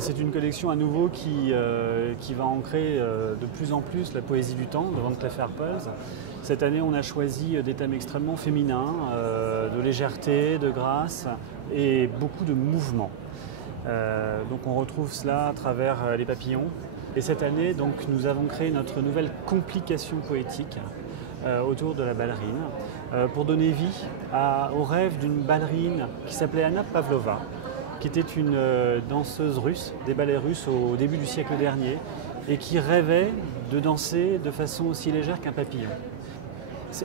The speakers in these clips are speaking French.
C'est une collection à nouveau qui va ancrer de plus en plus la poésie du temps de Van Cleef Arpels. Cette année, on a choisi des thèmes extrêmement féminins, de légèreté, de grâce et beaucoup de mouvement. Donc on retrouve cela à travers les papillons. Et cette année, donc, nous avons créé notre nouvelle complication poétique autour de la ballerine pour donner vie au rêve d'une ballerine qui s'appelait Anna Pavlova, qui était une danseuse russe, des ballets russes au début du siècle dernier, et qui rêvait de danser de façon aussi légère qu'un papillon.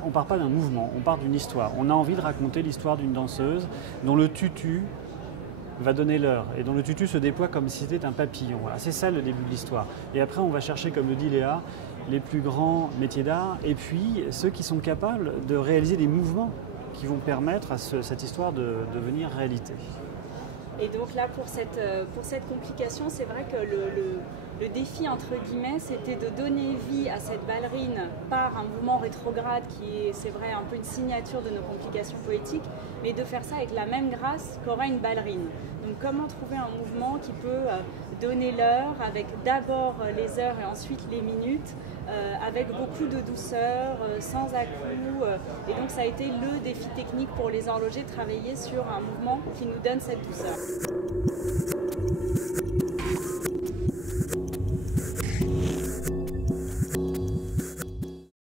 On ne part pas d'un mouvement, on part d'une histoire. On a envie de raconter l'histoire d'une danseuse dont le tutu va donner l'heure et dont le tutu se déploie comme si c'était un papillon. Voilà, c'est ça le début de l'histoire. Et après, on va chercher, comme le dit Léa, les plus grands métiers d'art et puis ceux qui sont capables de réaliser des mouvements qui vont permettre à cette histoire de devenir réalité. Et donc là, pour cette complication, c'est vrai que le défi, entre guillemets, c'était de donner vie à cette ballerine par un mouvement rétrograde qui est, c'est vrai, un peu une signature de nos complications poétiques, mais de faire ça avec la même grâce qu'aurait une ballerine. Donc comment trouver un mouvement qui peut donner l'heure avec d'abord les heures et ensuite les minutes, avec beaucoup de douceur, sans à-coups. Et donc ça a été le défi technique pour les horlogers, de travailler sur un mouvement qui nous donne cette douceur.